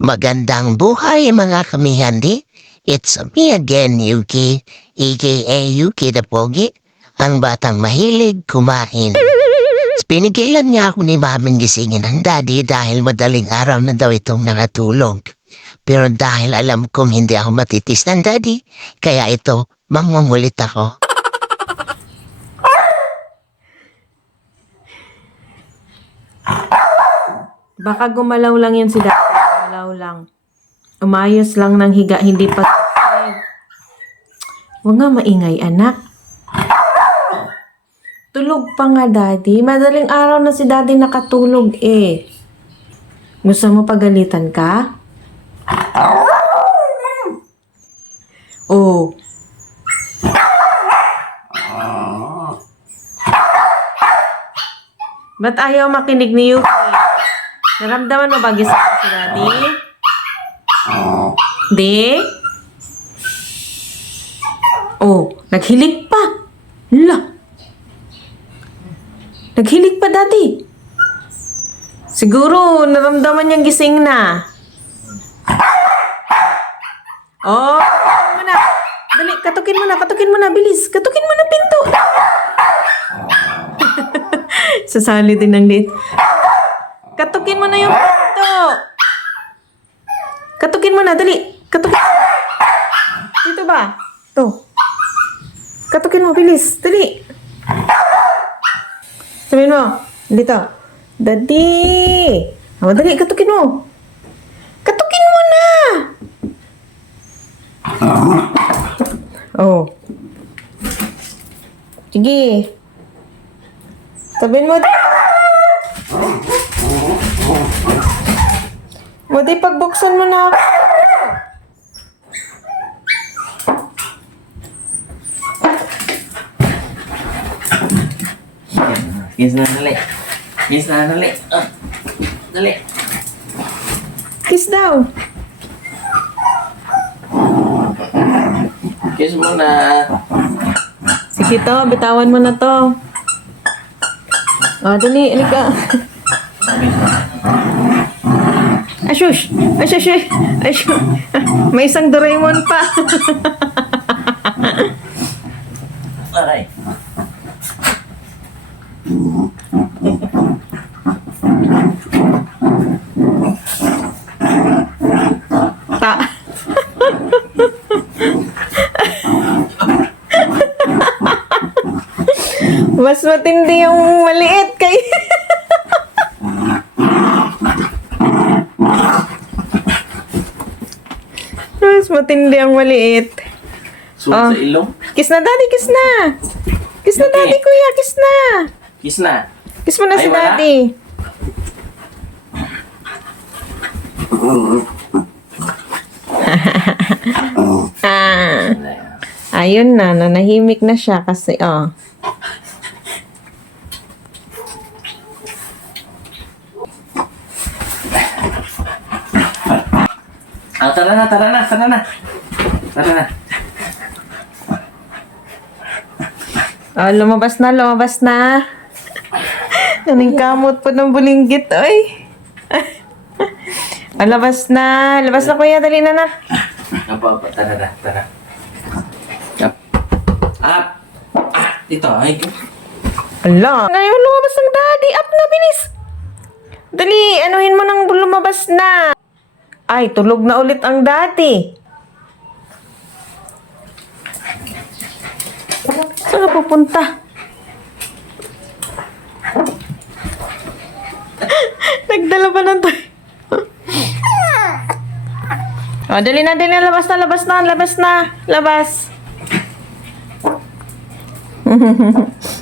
Magandang buhay mga kamihandi. It's me again, Yuki, aka Yuki the Pogi, ang batang mahilig kumain. Pinigilan niya ako ni maming gisingin ng daddy dahil madaling araw na daw itong nakatulog. Pero dahil alam kong hindi ako matitis ng daddy, kaya ito, mangungulit ako. Baka gumalaw lang yun si Dati. Gumalaw lang. Umayos lang ng higa, hindi pa... Huwag nga maingay, anak. Tulog pa nga, Daddy. Madaling araw na si Daddy nakatulog eh. Gusto mo pagalitan ka? Oh. Ba't ayaw makinig ni Yuki? Naramdaman mo ba gising si Daddy? Di? Oh, naghilig pa. La. Naghilig pa, Daddy. Siguro, naramdaman niyang gising na. Oh, katukin mo na. Dali, katukin mo na, katukin mo na, bilis. Katukin mo na pinto. Sasali din ng liit. Katukin mo na yung pinto. Katukin mo na, dali. Katukin. Dito ba? To. Katukin mo, bilis. Dali. Sabihin mo. Dito. Daddy. Oh, dali, katukin mo. Katukin mo na. Oh. Sige. Sabihin mo, Madi, pagbuksan mo na ako. Kiss na, dali. Kiss na, dali. Ah, dali. Kiss daw. Kiss mo na. Sige to, bitawan mo na to. Oh, dali, alika. Ashush! Ashush! Ashush! May isang Doraemon pa. Aray. Ta. Mas matindi yung maliit kay... Mas matindi ang maliit. Suot Ah. sa ilong. Kiss na daddy, kiss na. Kiss na daddy kuya, kiss na. Kiss na. Kiss mo na Ay, si wala? daddy. ah, ayun na, nanahimik na siya kasi, oh. Ah, tara na, tara na, tara na. Tara na. Oh, lumabas na, lumabas na. Anong kamot po ng bulinggit, oy. oh, labas na. Labas na kuya, dali na na. Apa, apa, tara na, tara. Up. Up. Ah, dito, ay. Ala. Ngayon, lumabas ng daddy. Up na, bilis. Dali, anuhin mo nang lumabas na. Ay, tulog na ulit ang daddy. Saan ka pupunta? Nagdala pa ng toy. oh, dali na, dali na. Labas na, labas na, labas na. Labas.